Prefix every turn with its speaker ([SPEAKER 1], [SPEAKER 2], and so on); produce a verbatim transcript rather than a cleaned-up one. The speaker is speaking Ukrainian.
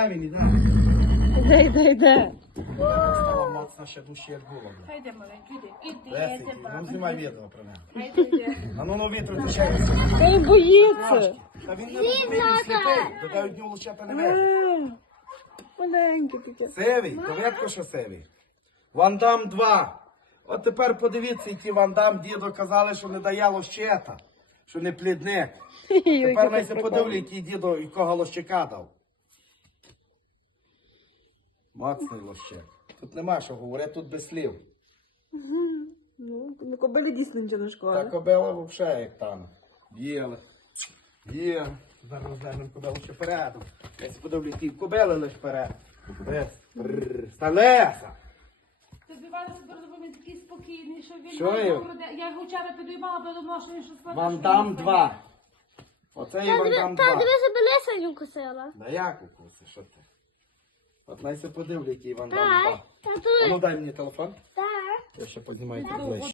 [SPEAKER 1] Іде він, іде.
[SPEAKER 2] Іде, іде, іде.
[SPEAKER 1] Стало моцно ще дужче, як було.
[SPEAKER 3] Хай йде, маленький, іди. Іди,
[SPEAKER 1] Лесик,
[SPEAKER 3] іди,
[SPEAKER 1] ну
[SPEAKER 3] баба.
[SPEAKER 1] знімай відео про мене.
[SPEAKER 3] Хай йде.
[SPEAKER 1] А ну, ну, вітру, ти ще раз.
[SPEAKER 2] Та й боїться.
[SPEAKER 1] Та він не розуміє, він сліпий. До дають дню лучата не вежить.
[SPEAKER 2] Маленьке таке.
[SPEAKER 1] Сивий, довідко, що сивий. Ван Дам два. От тепер подивіться, які Ван Дам дідо казали, що не дає лощета, що не плідник. Тепер найся подивлю, який дідо, якого лощика дав. Моцний лощик. Тут нема що говорити, тут без слів.
[SPEAKER 2] Ну, на кобилі дійсно нічого не
[SPEAKER 1] Та
[SPEAKER 2] шкода.
[SPEAKER 1] кобила взагалі як там. Їли. Є. Зараз розглянемо кобилу ще передом. Я си подивлю, які кобили лише перед. Дивись. Прррр. Сталеса.
[SPEAKER 3] Тобі Ваня себе розуміє такий спокійний, що він...
[SPEAKER 1] Що
[SPEAKER 3] має
[SPEAKER 1] є?
[SPEAKER 3] добру де- Я його вчора підіймала, бо думала, що він щось складно.
[SPEAKER 1] Ван Дам два. Оце є Ван Дам два.
[SPEAKER 4] себе лиса не укусила.
[SPEAKER 1] Да як укуси, що ти? От найся подивлю, який Ван Дам
[SPEAKER 4] Так.
[SPEAKER 1] два.
[SPEAKER 4] Та
[SPEAKER 1] А
[SPEAKER 4] тут
[SPEAKER 1] ну дай мені телефон.
[SPEAKER 4] так.
[SPEAKER 1] Я ще познімаю тут ближче.